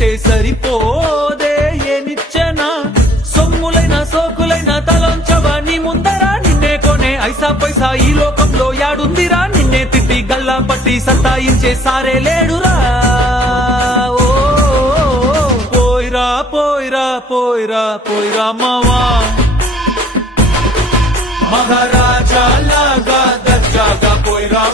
ఉంటే సరిపోదే ఏ నిచ్చెన సొమ్ములైన సోకులైన తలంచవా నీ ముందరా నిన్నే కొనే ఐసా పైసా ఈ లోకంలో యాడుందిరా నిన్నే తిట్టి గల్లా పట్టి సత్తాయించే సారే లేడురా ఓ పోయిరా పోయిరా పోయిరా పోయిరా మావా మహారాజా లాగా దర్జాగా పోయిరా